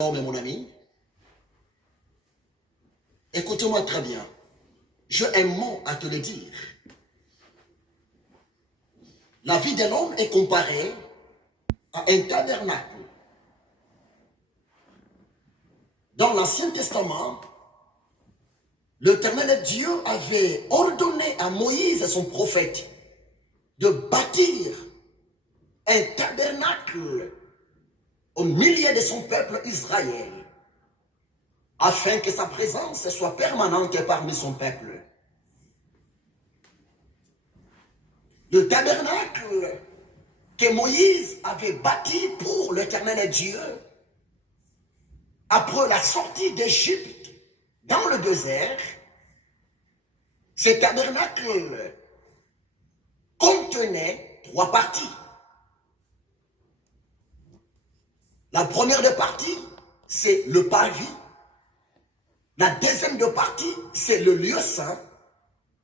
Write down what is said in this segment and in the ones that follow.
Non, mais mon ami, écoutez-moi très bien. J'ai un mot à te le dire. La vie de l'homme est comparée à un tabernacle. Dans l'Ancien Testament, l'Éternel Dieu avait ordonné à Moïse, son prophète, de bâtir un tabernacle au milieu de son peuple Israël, afin que sa présence soit permanente parmi son peuple. Le tabernacle que Moïse avait bâti pour l'Éternel Dieu, après la sortie d'Égypte dans le désert, ce tabernacle contenait 3 parties. La première de partie, c'est le parvis. La deuxième de partie, c'est le lieu saint.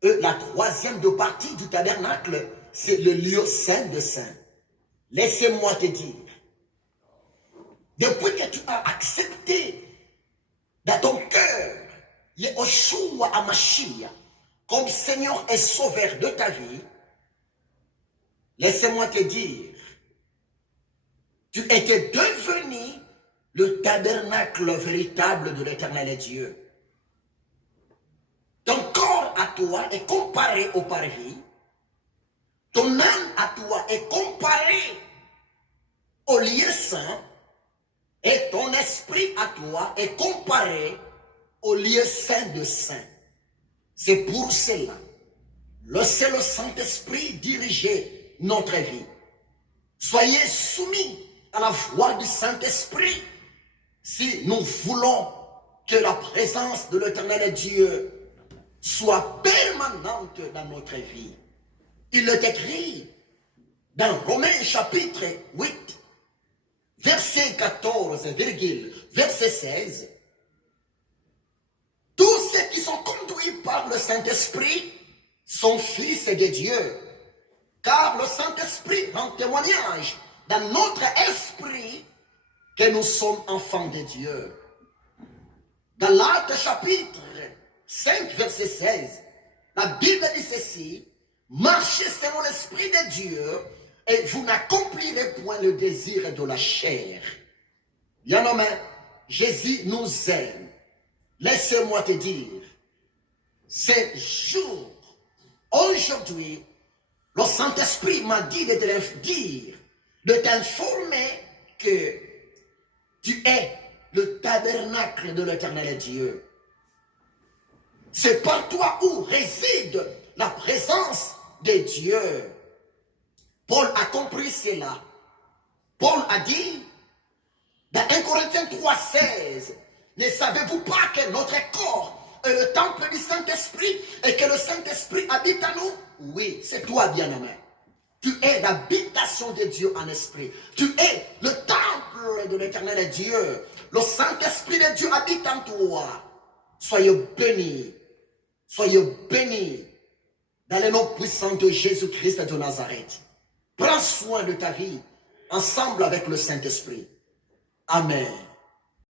Et la troisième de partie du tabernacle, c'est le lieu saint de saints. Laissez-moi te dire, depuis que tu as accepté dans ton cœur Yehoshua HaMashiach comme Seigneur et Sauveur de ta vie, laissez-moi te dire, tu étais devenu le tabernacle véritable de l'Éternel Dieu. Ton corps à toi est comparé au parvis, ton âme à toi est comparé au lieu saint, et ton esprit à toi est comparé au lieu saint de saint. C'est pour cela, laissez le Saint-Esprit diriger notre vie. Soyez soumis à la voix du Saint-Esprit si nous voulons que la présence de l'Éternel Dieu soit permanente dans notre vie. Il est écrit dans Romains chapitre 8, verset 14, verset 16, tous ceux qui sont conduits par le Saint-Esprit sont fils de Dieu, car le Saint-Esprit rend témoignage dans notre esprit que nous sommes enfants de Dieu. Dans l'Acte chapitre 5, verset 16, la Bible dit ceci: marchez selon l'Esprit de Dieu et vous n'accomplirez point le désir de la chair. Bien-aimé, Jésus nous aime. Laissez-moi te dire, ce jour, aujourd'hui, le Saint-Esprit m'a dit de te dire, de t'informer que tu es le tabernacle de l'Éternel Dieu. C'est par toi où réside la présence de Dieu. Paul a compris cela. Paul a dit, dans 1 Corinthiens 3,16, ne savez-vous pas que notre corps est le temple du Saint-Esprit et que le Saint-Esprit habite en nous? Oui, c'est toi, bien-aimé. Tu es l'habitation de Dieu en esprit. Tu es le temple de l'Éternel Dieu. Le Saint-Esprit de Dieu habite en toi. Soyez bénis. Soyez bénis dans le nom puissant de Jésus-Christ de Nazareth. Prends soin de ta vie ensemble avec le Saint-Esprit. Amen.